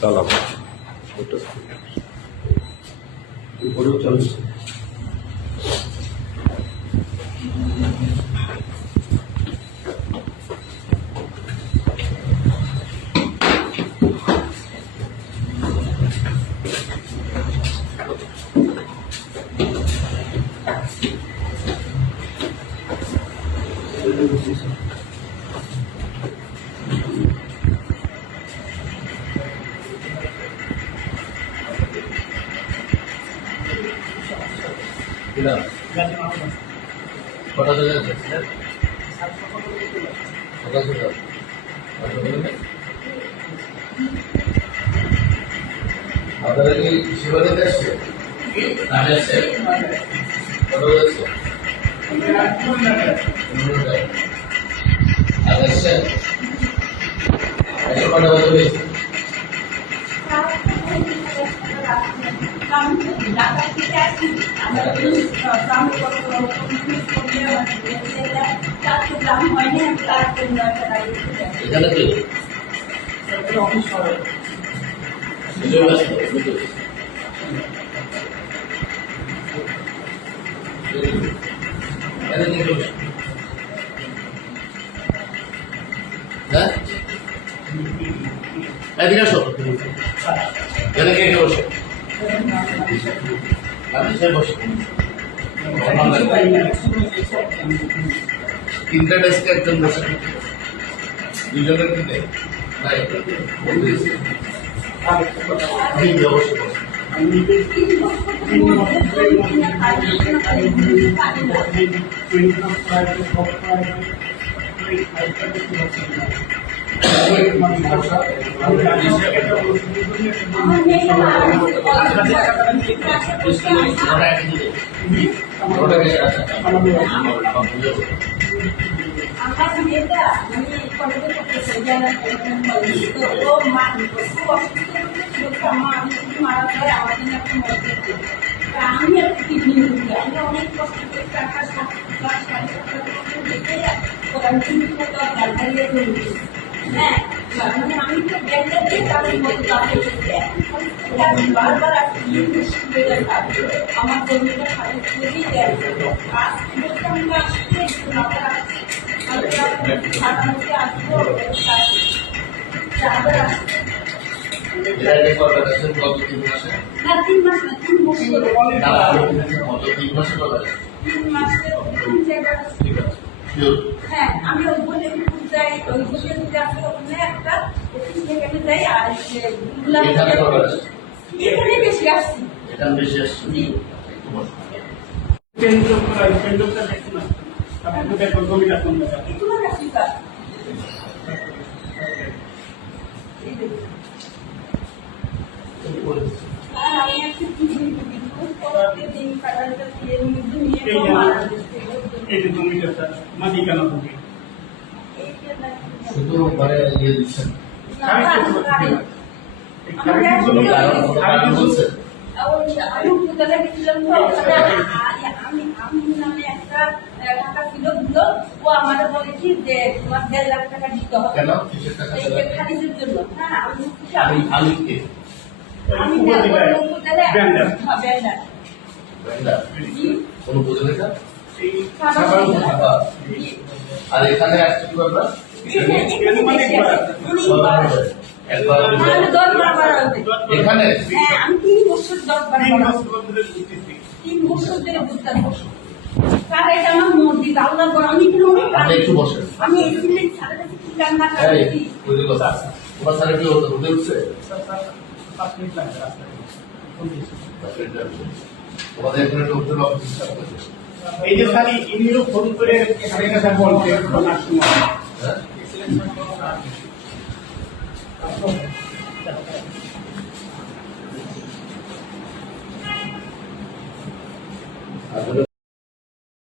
তালাব উপরেও চলছে। কটা জায়গায় আপনারা কি শিবালয়তে আসছে আসছে কটা যাচ্ছে আর আসছেন কটা বাজে হয়েছে এখানে কি হ্যাঁ এদিকে আসো এখানে কে কে বসে বসে তিনটা ডেস্কে একজন বসে দুজনের কিনে তাই অবশ্যই আমি অনেক কষ্ট করে টাকা হ্যাঁ আমি তো বারবার আমার জমিটা খালি করেই দেয় আসবো না 3 মাস না 3 বছর 3 মাসে হ্যাঁ আমি ওই বলে যাই ওই বলে ওখানে একটা সেখানে যাই আর এখানে বেশি আসছি শুধু ঘরে দিয়ে দিচ্ছেন আমাদের বলেছি যে তোমার 1.5 লাখ টাকা দিতে হবে খারিজের জন্য। হ্যাঁ আর এখানে আসছে কি ব্যাপার এখানে আমি 3 বছর 10 বার 3 বছর ধরে বুঝতাম স্যার এটা আমার মসজিদ আল্লাহ আমি কিন্তু একটু বসে আমি এখানে সারা রাত কি কান্না করছি তোমার স্যার কি হতো উঠে উঠছে তোমাদের এখানে উঠতে পারবো এই যে স্যার ইনিও ফোন করে এখানে কথা বলতে শোনার সময়